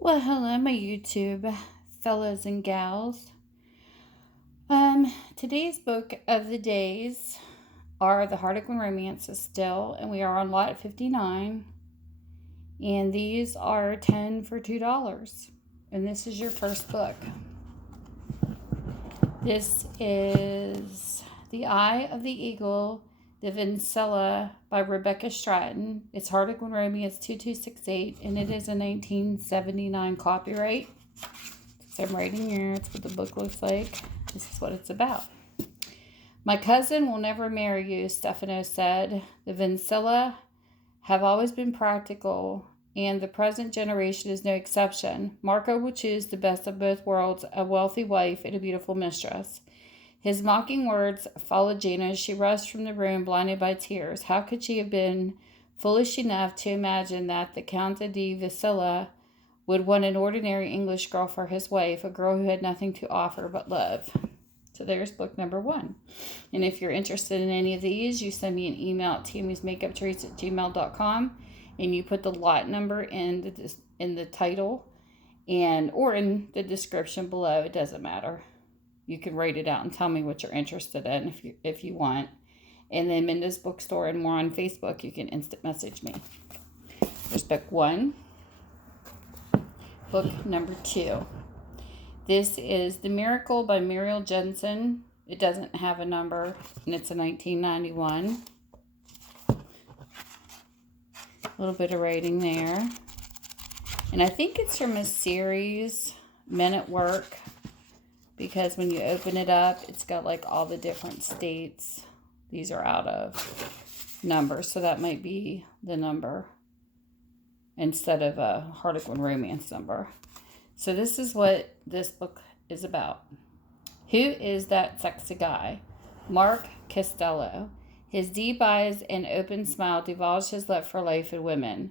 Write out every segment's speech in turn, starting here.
Well, hello, my YouTube fellows and gals. Today's book of the days are the Harlequin Romances still, and we are on lot 59. And these are 10 for $2. And this is your first book. This is The Eye of the Eagle, the Vincella by Rebecca Stratton. It's Harlequin Romance 2268, and it is a 1979 copyright. So I'm writing here. It's what the book looks like. This is what it's about. My cousin will never marry you, Stefano said. The Vincella have always been practical, and the present generation is no exception. Marco will choose the best of both worlds, a wealthy wife and a beautiful mistress. His mocking words followed Gina as she rushed from the room, blinded by tears. How could she have been foolish enough to imagine that the Count di Vincella would want an ordinary English girl for his wife, a girl who had nothing to offer but love? So there's book number 1. And if you're interested in any of these, you send me an email at tammysmakeuptreats@gmail.com, and you put the lot number in the title or in the description below. It doesn't matter. You can write it out and tell me what you're interested in if you want. And then Minda's Bookstore and more on Facebook, you can instant message me. There's book 1. Book number 2. This is The Miracle by Muriel Jensen. It doesn't have a number, and it's a 1991. A little bit of writing there. And I think it's from a series, Men at Work, because when you open it up, it's got like all the different states these are out of numbers. So that might be the number instead of a Harlequin Romance number. So this is what this book is about. Who is that sexy guy? Mark Costello. His deep eyes and open smile divulged his love for life and women.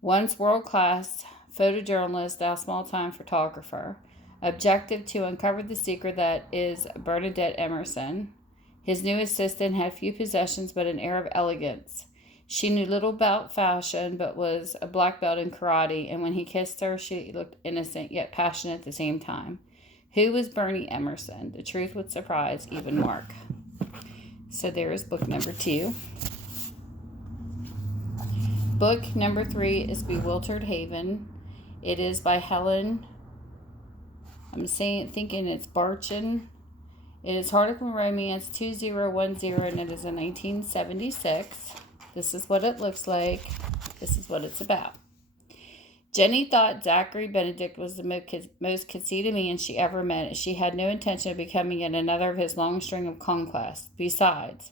Once world-class photojournalist, now small-time photographer. Objective to uncover the secret that is Bernadette Emerson. His new assistant had few possessions but an air of elegance. She knew little about fashion, but was a black belt in karate, and when he kissed her, she looked innocent yet passionate at the same time. Who was Bernie Emerson? The truth would surprise even Mark. So there is book number 2. Book number 3 is Bewildered Haven. It is by Helen. I'm thinking it's Bianchin. It is Harlequin Romance 2010, and it is a 1976. This is what it looks like. This is what it's about. Jenny thought Zachary Benedict was the most conceited man she ever met, and she had no intention of becoming yet another of his long string of conquests. Besides,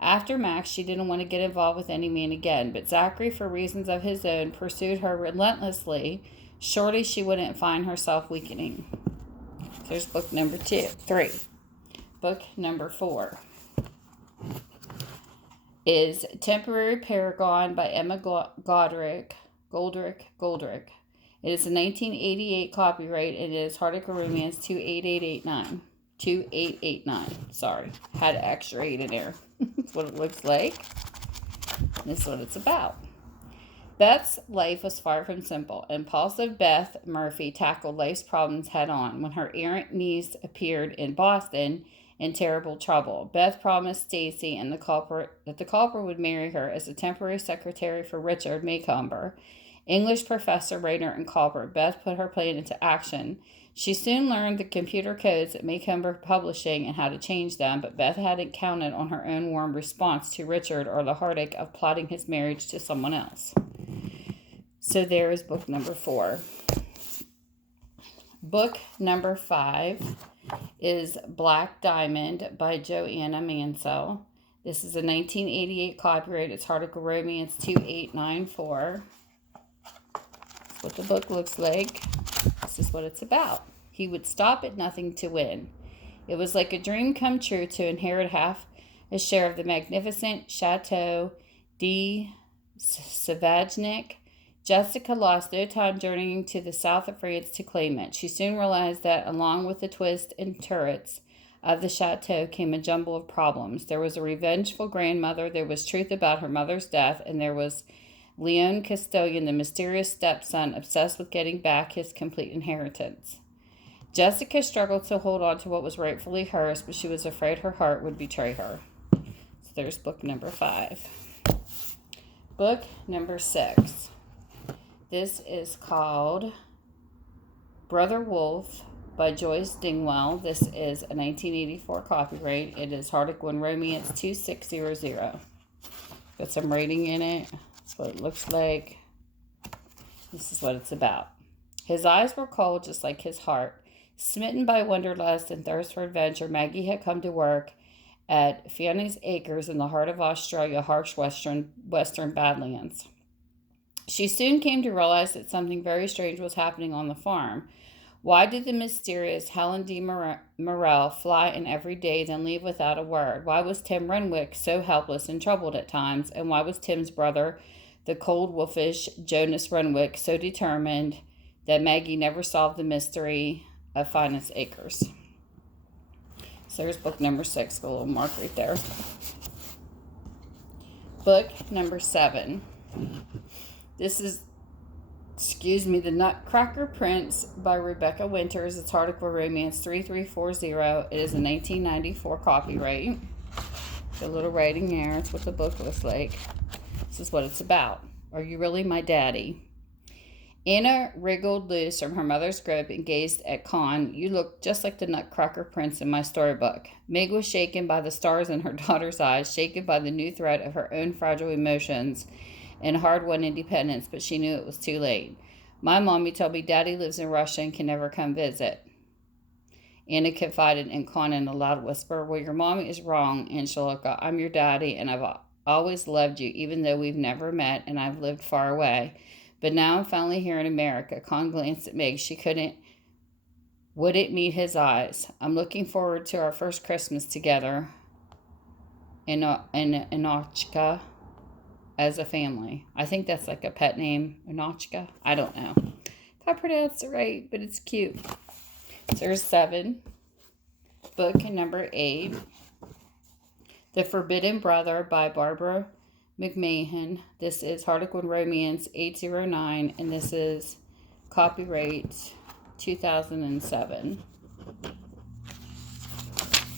after Max, she didn't want to get involved with any man again, but Zachary, for reasons of his own, pursued her relentlessly. Surely she wouldn't find herself weakening. There's book number 3. Book number 4 is Temporary Paragon by Emma Goldrick. It is a 1988 copyright, and it is Harlequin Romance 28889. 2889. Sorry. Had an extra 8 in there. That's what it looks like. This is what it's about. Beth's life was far from simple. Impulsive Beth Murphy tackled life's problems head on when her errant niece appeared in Boston in terrible trouble. Beth promised Stacy and the culprit would marry her as a temporary secretary for Richard Maycomber, English professor, writer, and culprit. Beth put her plan into action. She soon learned the computer codes at Maycomber Publishing and how to change them, but Beth hadn't counted on her own warm response to Richard or the heartache of plotting his marriage to someone else. So there is book number 4. Book number 5 is Black Diamond by Joanna Mansell. This is a 1988 copyright. It's Harlequin Romance 2894. That's what the book looks like. This is what it's about. He would stop at nothing to win. It was like a dream come true to inherit half a share of the magnificent Chateau de Savagnac. Jessica lost no time journeying to the south of France to claim it. She soon realized that along with the twists and turrets of the chateau came a jumble of problems. There was a revengeful grandmother, there was truth about her mother's death, and there was Leon Castilian, the mysterious stepson, obsessed with getting back his complete inheritance. Jessica struggled to hold on to what was rightfully hers, but she was afraid her heart would betray her. So there's book number 5. Book number 6. This is called Brother Wolf by Joyce Dingwell. This is a 1984 copyright. It is Harlequin Romance 2600. Got some writing in it. That's what it looks like. This is what it's about. His eyes were cold, just like his heart. Smitten by wanderlust and thirst for adventure, Maggie had come to work at Fanny's Acres in the heart of Australia, harsh western Badlands. She soon came to realize that something very strange was happening on the farm. Why did the mysterious Helen D. Muriel fly in every day, then leave without a word? Why was Tim Renwick so helpless and troubled at times? And why was Tim's brother, the cold, wolfish Jonas Renwick, so determined that Maggie never solved the mystery of Fanny's Acres? So there's book number 6, a little mark right there. Book number 7. This is, The Nutcracker Prince by Rebecca Winters. It's Harlequin Romance 3340. It is a 1994 copyright. A little writing there. It's what the book looks like. This is what it's about. Are you really my daddy? Anna wriggled loose from her mother's grip and gazed at Con. You look just like the Nutcracker Prince in my storybook. Meg was shaken by the stars in her daughter's eyes, shaken by the new threat of her own fragile emotions and hard-won independence, but she knew it was too late. My mommy told me Daddy lives in Russia and can never come visit. Anna confided in Con in a loud whisper. Well, your mommy is wrong, Angelica. I'm your daddy, and I've always loved you, even though we've never met and I've lived far away. But now I'm finally here in America. Con glanced at Meg. She wouldn't meet his eyes. I'm looking forward to our first Christmas together in Anochka as a family. I think that's like a pet name, Anochka. I don't know if I pronounced it right, but it's cute. So there's 7. Book number 8. The Forbidden Brother by Barbara McMahon. This is Harlequin Romance 809, and this is copyright 2007.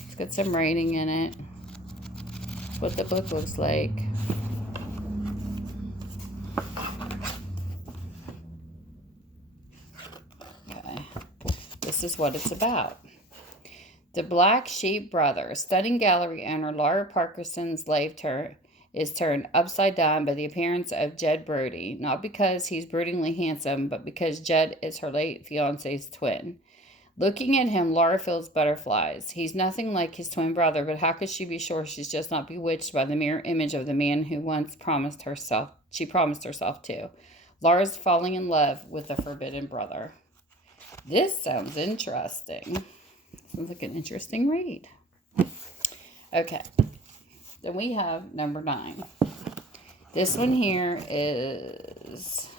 It's got some writing in it. That's what the book looks like. Okay. This is what it's about. The Black Sheep Brother. Stunning gallery owner Laura Parkinson's life is turned upside down by the appearance of Jed Brody, not because he's broodingly handsome, but because Jed is her late fiance's twin. Looking at him, Laura feels butterflies. He's nothing like his twin brother, but how could she be sure she's just not bewitched by the mere image of the man who once promised herself to? Laura's falling in love with the forbidden brother. This sounds interesting. Sounds like an interesting read. Okay. Then we have number 9. This one here is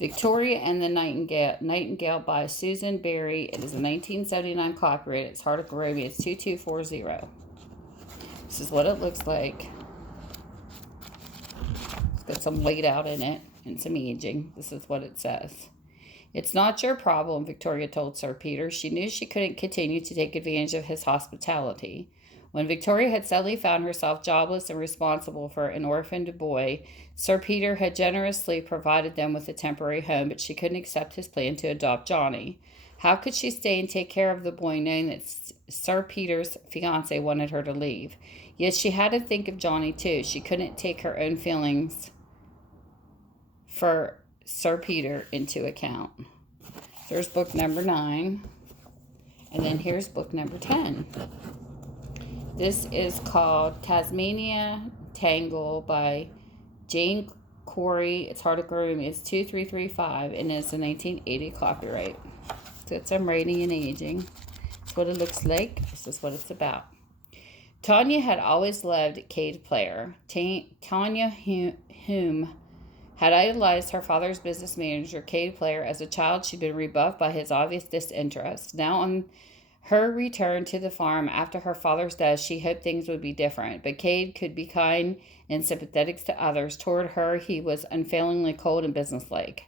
Victoria and the Nightingale by Susan Barrie. It is a 1979 copyright. It's Harlequin Romance 2240. This is what it looks like. It's got some laid out in it and some aging. This is what it says. It's not your problem, Victoria told Sir Peter. She knew she couldn't continue to take advantage of his hospitality. When Victoria had suddenly found herself jobless and responsible for an orphaned boy, Sir Peter had generously provided them with a temporary home, but she couldn't accept his plan to adopt Johnny. How could she stay and take care of the boy knowing that Sir Peter's fiancé wanted her to leave? Yet she had to think of Johnny too. She couldn't take her own feelings for Sir Peter into account. There's book number 9. And then here's book number 10. This is called Tasmania Tangle by Jane Corrie. It's Harlequin Romance 2335, and it's a 1980 copyright. So it's some writing and aging. That's what it looks like. This is what it's about. Tanya had always loved Cade Player. Tanya, whom had idolized her father's business manager, Cade Player, as a child, she'd been rebuffed by his obvious disinterest. Now on Her return to the farm after her father's death, she hoped things would be different, but Cade could be kind and sympathetic to others. Toward her, he was unfailingly cold and businesslike.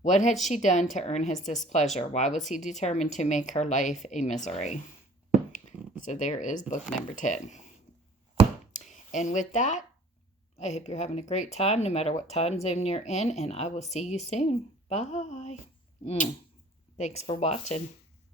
What had she done to earn his displeasure? Why was he determined to make her life a misery? So there is book number 10. And with that, I hope you're having a great time, no matter what time zone you're in, and I will see you soon. Bye. Thanks for watching.